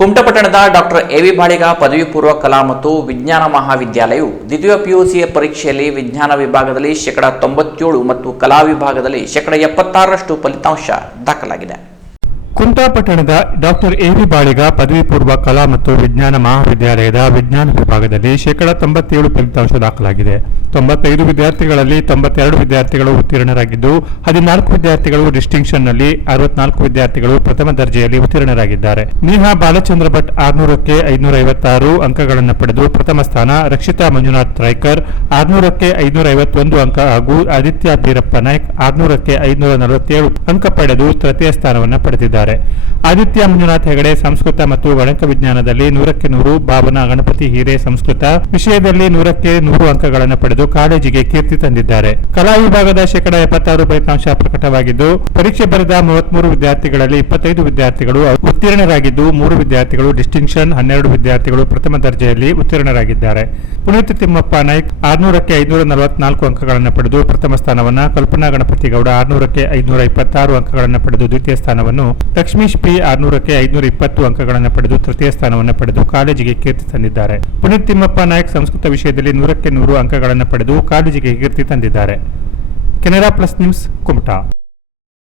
ಕುಮಟಾ ಪಟ್ಟಣದ doctor AV. Baliga ಪದವಿ ಪೂರ್ವ ಕಲಾ ಮತ್ತು ವಿಜ್ಞಾನ ಮಹಾವಿದ್ಯಾಲಯವು ದ್ವಿತೀಯ ಪಿಯುಸಿ ಪರೀಕ್ಷೆಯಲ್ಲಿ ವಿಜ್ಞಾನ ವಿಭಾಗದಲ್ಲಿ 97% ಮತ್ತು ಕಲಾ ವಿಭಾಗದಲ್ಲಿ 76% ಫಲಿತಾಂಶ ದಾಖಲಾಗಿದೆ. ಕುಮಟಾ ಪಟ್ಟಣದ ಡಾಕ್ಟರ್ ಎ.ವಿ. ಬಾಳಿಗ ಪದವಿ ಪೂರ್ವ ಕಲಾ ಮತ್ತು ವಿಜ್ಞಾನ ಮಹಾವಿದ್ಯಾಲಯದ ವಿಜ್ಞಾನ ವಿಭಾಗದಲ್ಲಿ 97% ಫಲಿತಾಂಶ ದಾಖಲಾಗಿದೆ. 95 ವಿದ್ಯಾರ್ಥಿಗಳಲ್ಲಿ 92 ವಿದ್ಯಾರ್ಥಿಗಳು ಉತ್ತೀರ್ಣರಾಗಿದ್ದು, 14 ವಿದ್ಯಾರ್ಥಿಗಳು ಡಿಸ್ಟಿಂಕ್ಷನ್ನಲ್ಲಿ, 64 ವಿದ್ಯಾರ್ಥಿಗಳು ಪ್ರಥಮ ದರ್ಜೆಯಲ್ಲಿ ಉತ್ತೀರ್ಣರಾಗಿದ್ದಾರೆ. ನೇಹಾ ಬಾಲಚಂದ್ರ ಭಟ್ 600ಕ್ಕೆ 556 ಅಂಕಗಳನ್ನು ಪಡೆದು ಪ್ರಥಮ ಸ್ಥಾನ, ರಕ್ಷಿತಾ ಮಂಜುನಾಥ್ ರಾಯ್ಕರ್ 600ಕ್ಕೆ 551 ಅಂಕ ಹಾಗೂ ಆದಿತ್ಯ ಬೀರಪ್ಪ ನಾಯ್ಕ್ 600ಕ್ಕೆ 547 ಅಂಕ ಪಡೆದು ತೃತೀಯ ಸ್ಥಾನವನ್ನು ಪಡೆದಿದ್ದಾರೆ. ಆದಿತ್ಯ ಮಂಜುನಾಥ್ ಹೆಗಡೆ ಸಂಸ್ಕೃತ ಮತ್ತು ಗಣಕ ವಿಜ್ಞಾನದಲ್ಲಿ 100ಕ್ಕೆ 100, ಭಾವನಾ ಗಣಪತಿ ಹೀರೆ ಸಂಸ್ಕೃತ ವಿಷಯದಲ್ಲಿ 100ಕ್ಕೆ 100 ಅಂಕಗಳನ್ನು ಪಡೆದು ಕಾಲೇಜಿಗೆ ಕೀರ್ತಿ ತಂದಿದ್ದಾರೆ. ಕಲಾ ವಿಭಾಗದ 76% ಫಲಿತಾಂಶ ಪ್ರಕಟವಾಗಿದ್ದು, ಪರೀಕ್ಷೆ ಬರೆದ 33 ವಿದ್ಯಾರ್ಥಿಗಳಲ್ಲಿ 25 ವಿದ್ಯಾರ್ಥಿಗಳು ಉತ್ತೀರ್ಣರಾಗಿದ್ದು, 3 ವಿದ್ಯಾರ್ಥಿಗಳು ಡಿಸ್ಟಿಂಕ್ಷನ್, 12 ವಿದ್ಯಾರ್ಥಿಗಳು ಪ್ರಥಮ ದರ್ಜೆಯಲ್ಲಿ ಉತ್ತೀರ್ಣರಾಗಿದ್ದಾರೆ. ಪುನೀತ್ ತಿಮ್ಮಪ್ಪ ನಾಯ್ಕ್ 600ಕ್ಕೆ 544 ಅಂಕಗಳನ್ನು ಪಡೆದು ಪ್ರಥಮ ಸ್ಥಾನವನ್ನು, ಕಲ್ಪನಾ ಗಣಪತಿ ಗೌಡ 600ಕ್ಕೆ 526 ಅಂಕಗಳನ್ನು ಪಡೆದು ದ್ವಿತೀಯ ಸ್ಥಾನವನ್ನು, ಲಕ್ಷ್ಮೀಶ್ ಪಿ 600ಕ್ಕೆ 520 ಅಂಕಗಳನ್ನು ಪಡೆದು ತೃತೀಯ ಸ್ಥಾನವನ್ನು ಪಡೆದು ಕಾಲೇಜಿಗೆ ಕೀರ್ತಿ ತಂದಿದ್ದಾರೆ. ಪುನೀತ್ ತಿಮ್ಮಪ್ಪ ನಾಯ್ಕ್ ಸಂಸ್ಕೃತ ವಿಷಯದಲ್ಲಿ 100ಕ್ಕೆ 100 ಅಂಕಗಳನ್ನು ಪಡೆದು ಕಾಲೇಜಿಗೆ ಕೀರ್ತಿ ತಂದಿದ್ದಾರೆ. Canara plus news, Kumta.